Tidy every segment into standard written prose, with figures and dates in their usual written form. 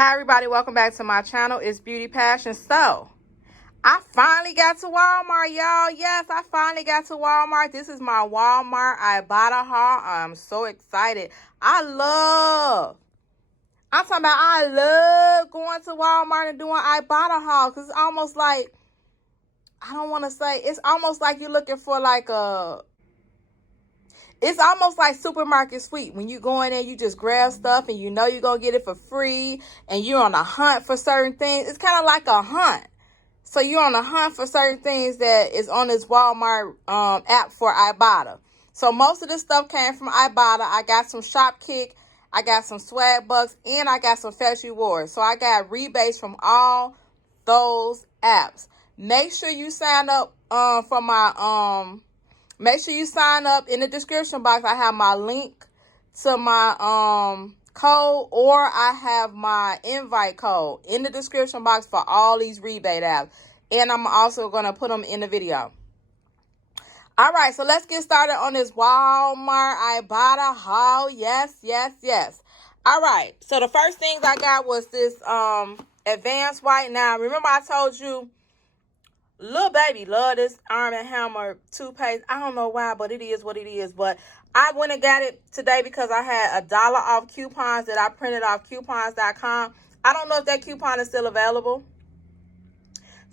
Hi everybody, welcome back to my channel. It's Beauty Passion. So I finally got to Walmart, y'all. Yes, I finally got to Walmart. This is my Walmart Ibotta haul. I'm so excited. I love going to Walmart and doing Ibotta hauls, because it's almost like, I don't want to say, it's almost like you're looking for like it's almost like supermarket sweep. When you go in there, you just grab stuff and you know you're going to get it for free, and you're on a hunt for certain things. It's kind of like a hunt. So you're on a hunt for certain things that is on this Walmart app for Ibotta. So most of this stuff came from Ibotta. I got some Shopkick, I got some Swag Bucks, and I got some Fetch Rewards. So I got rebates from all those apps. Make sure you sign up for my Make sure you sign up. In the description box, I have my link to my code, or I have my invite code in the description box for all these rebate apps. And I'm also going to put them in the video. All right, so let's get started on this Walmart Ibotta haul. Yes, yes, yes. All right, so the first things I got was this advanced white. Now, remember I told you, little baby love this Arm & Hammer toothpaste. I don't know why, but it is what it is. But I went and got it today because I had $1 off coupons that I printed off coupons.com. I don't know if that coupon is still available.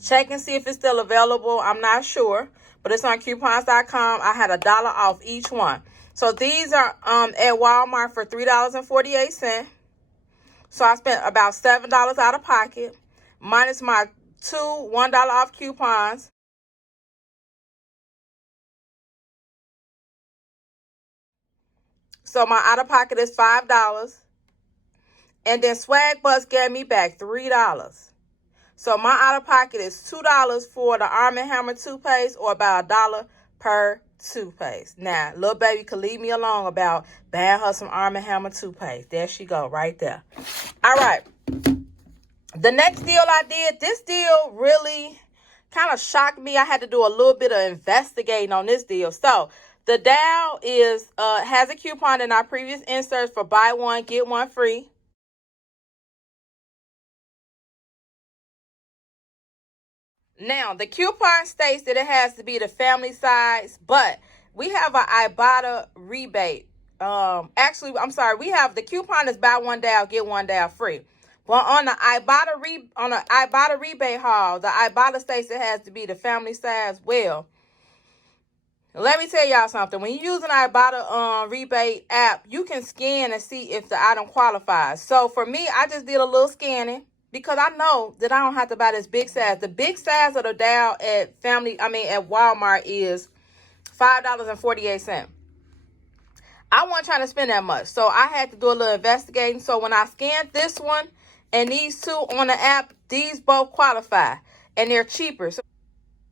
Check and see if it's still available. I'm not sure, but it's on coupons.com. I had $1 off each one. So these are at Walmart for $3.48. So I spent about $7 out of pocket, minus my two $1 off coupons. So my out of pocket is $5. And then Swag Bucks gave me back $3. So my out of pocket is $2 for the Arm & Hammer toothpaste, or about $1 per toothpaste. Now, little baby could leave me alone about buying her some Arm & Hammer toothpaste. There she go, right there. All right. The next deal I did, this deal really kind of shocked me. I had to do a little bit of investigating on this deal. So the Dow is has a coupon in our previous inserts for buy one, get one free. Now, the coupon states that it has to be the family size, but we have an Ibotta rebate. Actually, I'm sorry, we have the coupon is buy one Dow, get one Dow free. Well, on the Ibotta rebate haul, the Ibotta states it has to be the family size. Well, let me tell y'all something. When you use an Ibotta rebate app, you can scan and see if the item qualifies. So for me, I just did a little scanning, because I know that I don't have to buy this big size. The big size of the Dow at Walmart is $5.48. I wasn't trying to spend that much, so I had to do a little investigating. So when I scanned this one and these two on the app, these both qualify, and they're cheaper. So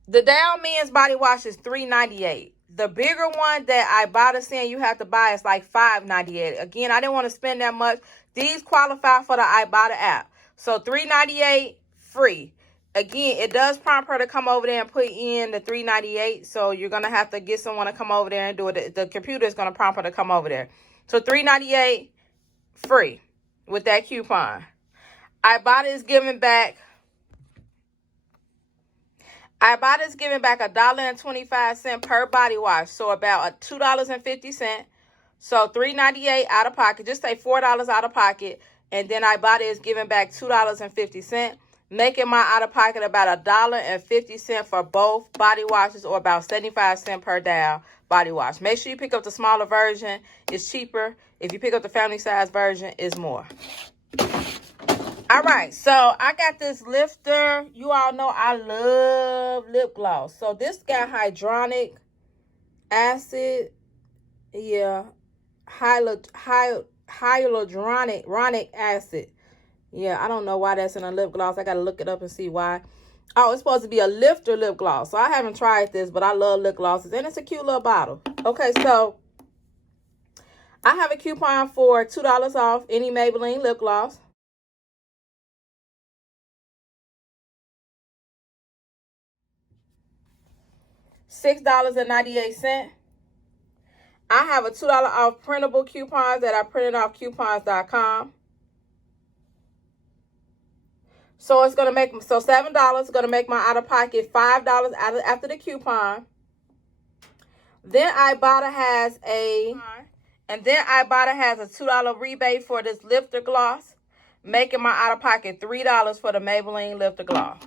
the Dow men's body wash is $3.98. The bigger one that Ibotta saying you have to buy is like $5.98. Again, I didn't want to spend that much. These qualify for the Ibotta app. So $3.98 free. Again, it does prompt her to come over there and put in the $3.98. So you're going to have to get someone to come over there and do it. The computer is going to prompt her to come over there. So $3.98 free with that coupon. Ibotta is giving back $1.25 per body wash, so about $2.50. So $3.98 out of pocket. Just say $4 out of pocket, and then Ibotta is giving back $2.50, making my out of pocket about $1.50 for both body washes, or about 75 cents per Dow body wash. Make sure you pick up the smaller version. It's cheaper. If you pick up the family size version, it's more. All right, so I got this lifter. You all know I love lip gloss. So this got hyaluronic acid. Yeah, hyaluronic acid. Yeah, I don't know why that's in a lip gloss. I got to look it up and see why. Oh, it's supposed to be a lifter lip gloss. So I haven't tried this, but I love lip glosses. And it's a cute little bottle. Okay, so I have a coupon for $2 off any Maybelline lip gloss. $6.98. I have a $2 off printable coupons that I printed off coupons.com. So it's gonna make $7 is gonna make my out of pocket $5 after the coupon. Then Ibotta has a $2 rebate for this lifter gloss, making my out of pocket $3 for the Maybelline lifter gloss.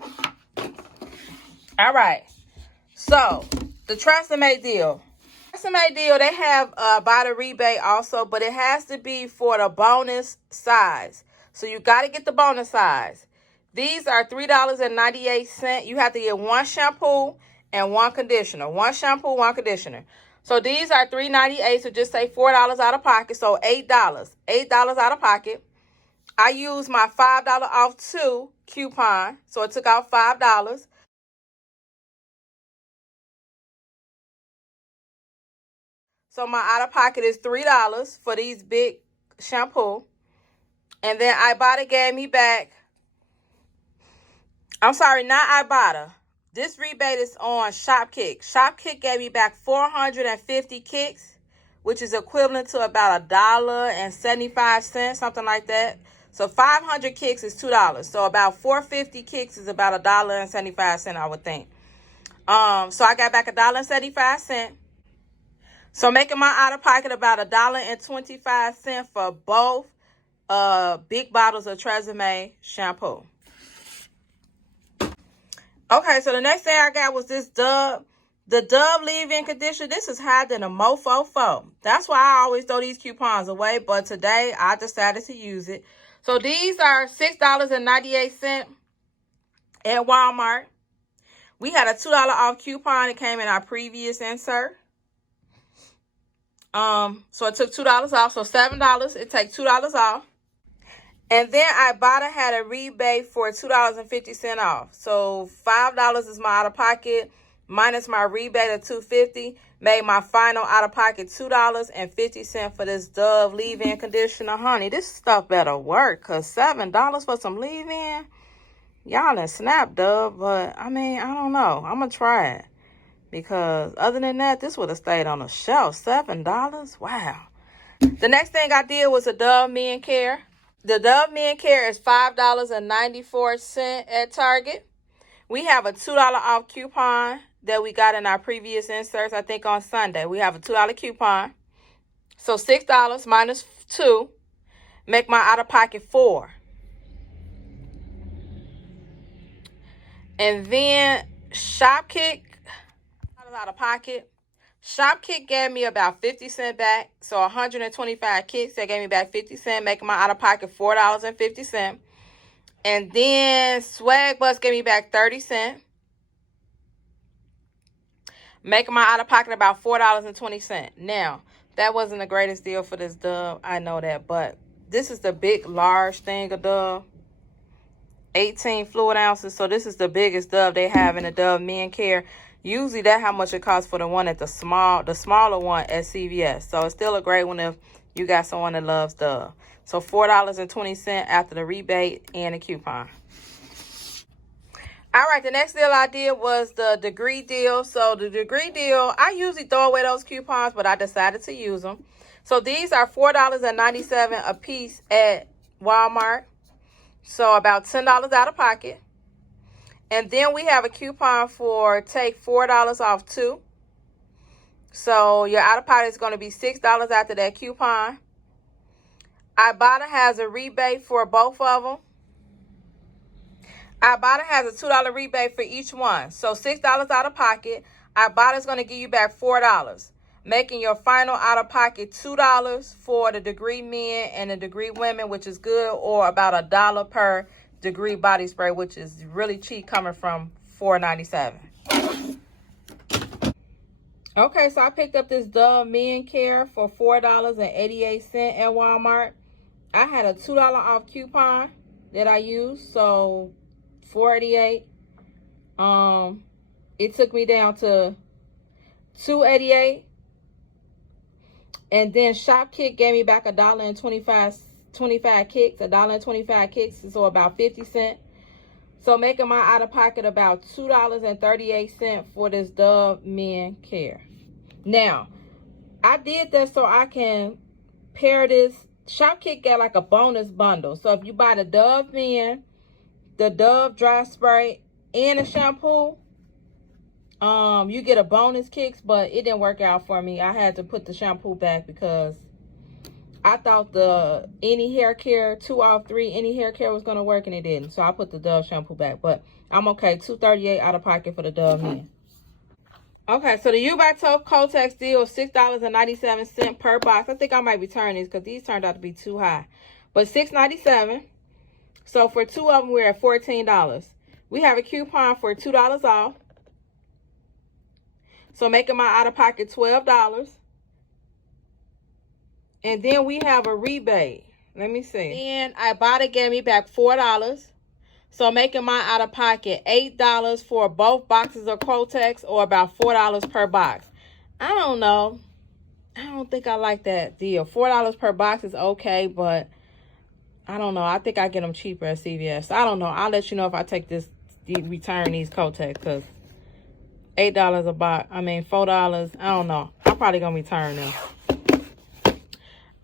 All right. So the Tresemme deal. They have Ibotta rebate also, but it has to be for the bonus size. So you got to get the bonus size. These are $3.98. You have to get one shampoo and one conditioner. One shampoo, one conditioner. So these are $3.98. So just say $4 out of pocket. So $8. $8 out of pocket. I used my $5 off 2 coupon. So it took out $5. So my out of pocket is $3 for these big shampoo. And then Ibotta gave me back, I'm sorry, not Ibotta. This rebate is on Shopkick. Shopkick gave me back 450 kicks, which is equivalent to about $1.75, something like that. So 500 kicks is $2. So about 450 kicks is about $1.75, I would think. So I got back $1.75. So making my out of pocket about $1.25 for both big bottles of Tresemme shampoo. Okay, so the next thing I got was this Dove. The Dove leave-in conditioner. This is higher than a mofo. That's why I always throw these coupons away. But today, I decided to use it. So these are $6.98 at Walmart. We had a $2 off coupon. It came in our previous insert. So it took $2 off. So $7. It takes $2 off. And then Ibotta had a rebate for $2.50 off. So $5 is my out of pocket minus my rebate of $2.50. Made my final out of pocket $2.50 for this Dove leave-in conditioner. Honey, this stuff better work, because $7 for some leave-in. Y'all done snap, Dove. But I mean, I don't know. I'm going to try it. Because other than that, this would have stayed on the shelf. $7? Wow. The next thing I did was a Dove Men Care. The Dove Men Care is $5.94 at Target. We have a $2 off coupon that we got in our previous inserts, I think on Sunday. We have a $2 coupon. So $6 minus 2 make my out of pocket $4. And then Shopkick out of pocket. Shopkick gave me about 50 cents back. So 125 kicks, they gave me back 50 cents, making my out of pocket $4.50. And then Swag Bus gave me back 30 cents, making my out of pocket about $4.20. Now, that wasn't the greatest deal for this Dove. I know that, but this is the big, large thing of Dove. 18 fluid ounces. So this is the biggest Dove they have in the Dove Men Care. Usually that's how much it costs for the one at the smaller one at CVS. So it's still a great one if you got someone that loves Dove. So $4.20 after the rebate and the coupon. All right, the next deal I did was the degree deal. So the degree deal, I usually throw away those coupons, but I decided to use them. So these are $4.97 a piece at Walmart. So about $10 out of pocket. And then we have a coupon for take $4 off 2. So your out of pocket is going to be $6 after that coupon. Ibotta has a rebate for both of them. Ibotta has a $2 rebate for each one. So $6 out of pocket. Ibotta is going to give you back $4, making your final out of pocket $2 for the degree men and the degree women, which is good, or about $1 per degree body spray, which is really cheap, coming from $4.97. Okay, so I picked up this Dove Men Care for $4.88 at Walmart. I had a $2 off coupon that I used, so $4.88. It took me down to $2.88. And then Shopkick gave me back $1.25 kicks, $1.25 kicks, so about 50 cents. So making my out of pocket about $2.38 for this Dove Men Care. Now, I did that so I can pair this. Shopkick got like a bonus bundle. So if you buy the Dove Men the Dove dry spray and a shampoo, you get a bonus kicks, but it didn't work out for me. I had to put the shampoo back because I thought the any hair care 2 out of 3 any hair care was gonna work, and it didn't. So I put the Dove shampoo back, but I'm okay. $238 out of pocket for the Dove men. Okay, so the Ibotta Kotex deal is $6.97 per box. I think I might return these because these turned out to be too high. But $6.97. So for 2 of them, we're at $14. We have a coupon for $2 off. So making my out-of-pocket $12. And then we have a rebate. Let me see. And Ibotta gave me back $4. So making my out-of-pocket $8 for both boxes of Kotex, or about $4 per box. I don't know. I don't think I like that deal. $4 per box is okay, but I don't know. I think I get them cheaper at CVS. I don't know. I'll let you know if I take this, return these Kotex, because $8 a box. I mean, $4. I don't know. I'm probably going to return them.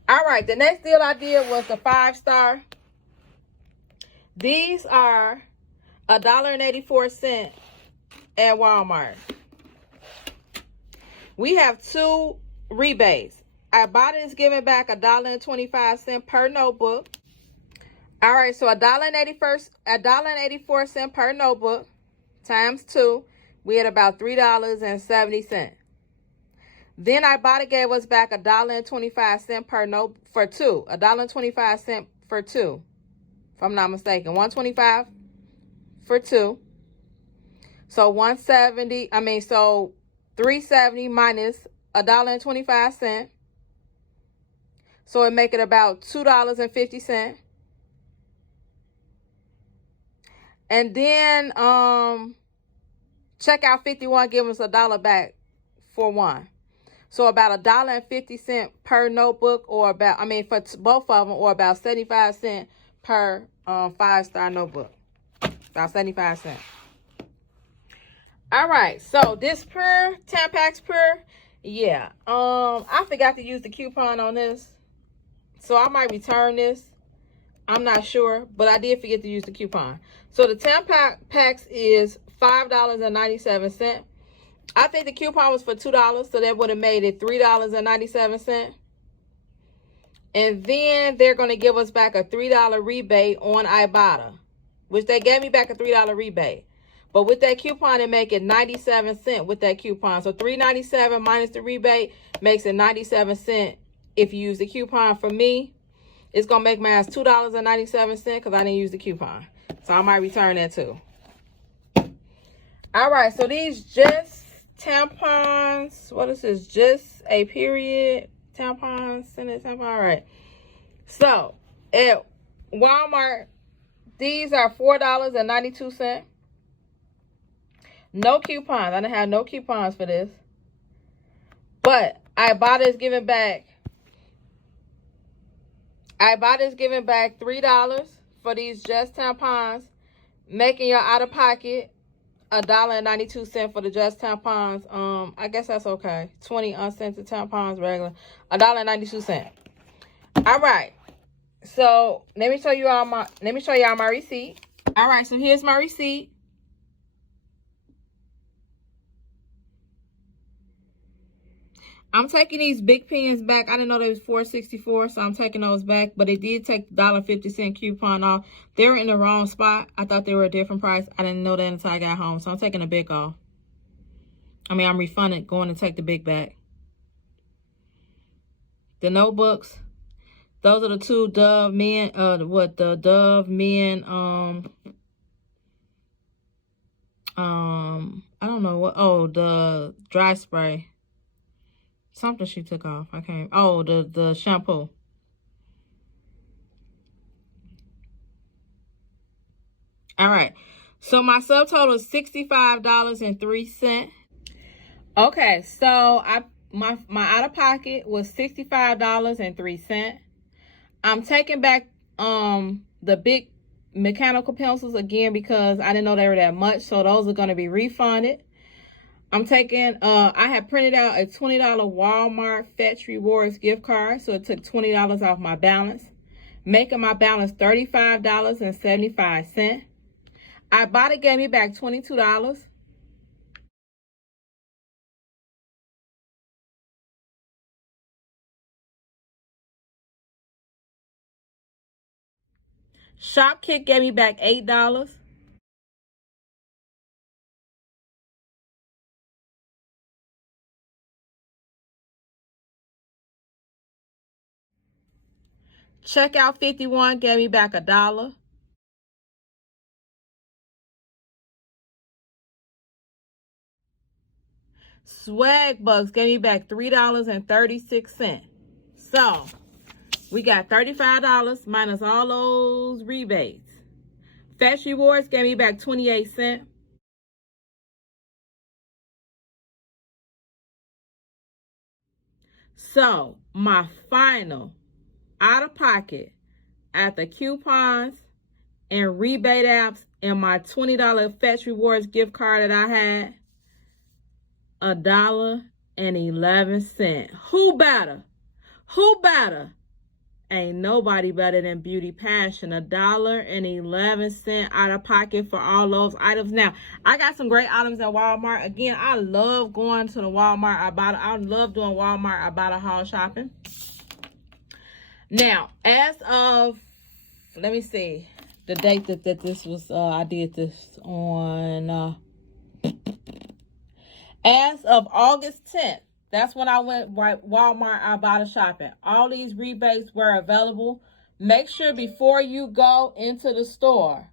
All right. The next deal I did was the 5-star. These are $1.84 at Walmart. We have 2 rebates. Ibotta is giving back $1.25 per notebook. All right, so $1.84 per notebook times 2. We had about $3.70. Then Ibotta gave us back $1.25 per note for 2. $1.25 for 2. If I'm not mistaken, $1.25 for 2. So so $3.70 minus $1.25. So it make it about $2.50. And then checkout 51 give us $1 back for 1. So about $1.50 per notebook, or about, for both of them, or about 75 cents per 5-star notebook. About 75 cents. All right, so this Pure Tampax Pure, yeah. I forgot to use the coupon on this, so I might return this. I'm not sure, but I did forget to use the coupon. So the Tampax is $5.97. I think the coupon was for $2, so that would have made it $3.97. And then they're going to give us back a $3 rebate on Ibotta, which they gave me back a $3 rebate. But with that coupon, it make it 97 cents with that coupon. So $3.97 minus the rebate makes it 97 cents if you use the coupon. For me, it's going to make mine $2.97 because I didn't use the coupon. So I might return that too. All right, so these Just tampons. What is this? Just a period tampons. Scented tampon. All right. So at Walmart, these are $4.92. No coupons. I didn't have no coupons for this. But Ibotta is giving back $3 for these Just tampons, making your out of pocket $1.92 for the Just tampons. I guess that's okay. 20 unscented tampons, regular, $1.92. All right. So let me show y'all my receipt. All right, so here's my receipt. I'm taking these big pens back. I didn't know they was $4.64, so I'm taking those back. But it did take the $1.50 coupon off. They were in the wrong spot. I thought they were a different price. I didn't know that until I got home, so I'm taking the big off. I'm refunded, going to take the big back. The notebooks, those are the 2 Dove men. The Dove men. I don't know what. Oh, the dry spray. Something she took off. I can't. Oh, the shampoo. All right. So my subtotal is $65.03. Okay, so my out of pocket was $65.03. I'm taking back the big mechanical pencils again because I didn't know they were that much. So those are going to be refunded. I'm taking, I had printed out a $20 Walmart Fetch Rewards gift card. So it took $20 off my balance, making my balance $35.75. Ibotta gave me back $22. Shopkick gave me back $8. Checkout 51 gave me back $1. Swag Bucks gave me back $3.36. So we got $35 minus all those rebates. Fetch Rewards gave me back 28 cents. So my final out of pocket after coupons and rebate apps and my $20 Fetch Rewards gift card that I had, $1.11. Who better? Who better? Ain't nobody better than Beauty Paschen. $1.11 out of pocket for all those items. Now, I got some great items at Walmart. Again, I love going to the Walmart. I love doing Walmart Ibotta haul shopping. Now, as of, let me see, the date that this was, I did this on, as of August 10th, that's when I went Walmart Ibotta shopping. All these rebates were available. Make sure before you go into the store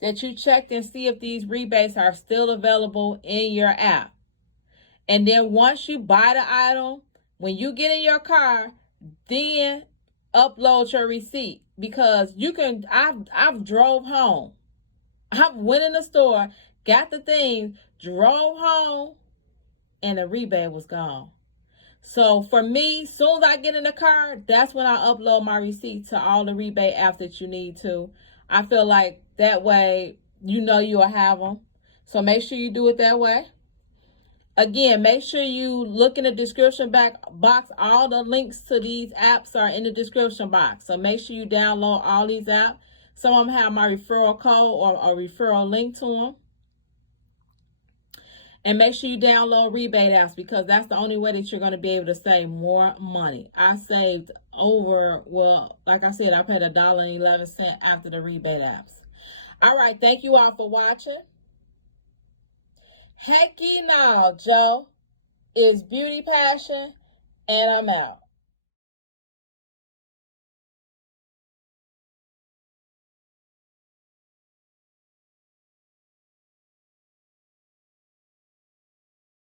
that you checked and see if these rebates are still available in your app. And then once you buy the item, when you get in your car, then upload your receipt, because you can, I've drove home. I went in the store, got the things, drove home, and the rebate was gone. So for me, soon as I get in the car, that's when I upload my receipt to all the rebate apps that you need to. I feel like that way, you know you'll have them. So make sure you do it that way. Again, make sure you look in the description box. All the links to these apps are in the description box. So make sure you download all these apps. Some of them have my referral code or a referral link to them. And make sure you download rebate apps, because that's the only way that you're going to be able to save more money. I saved over, well, like I said, I paid $1.11 after the rebate apps. All right, thank you all for watching. Hecky now, Joe is Beauty Paschen, and I'm out.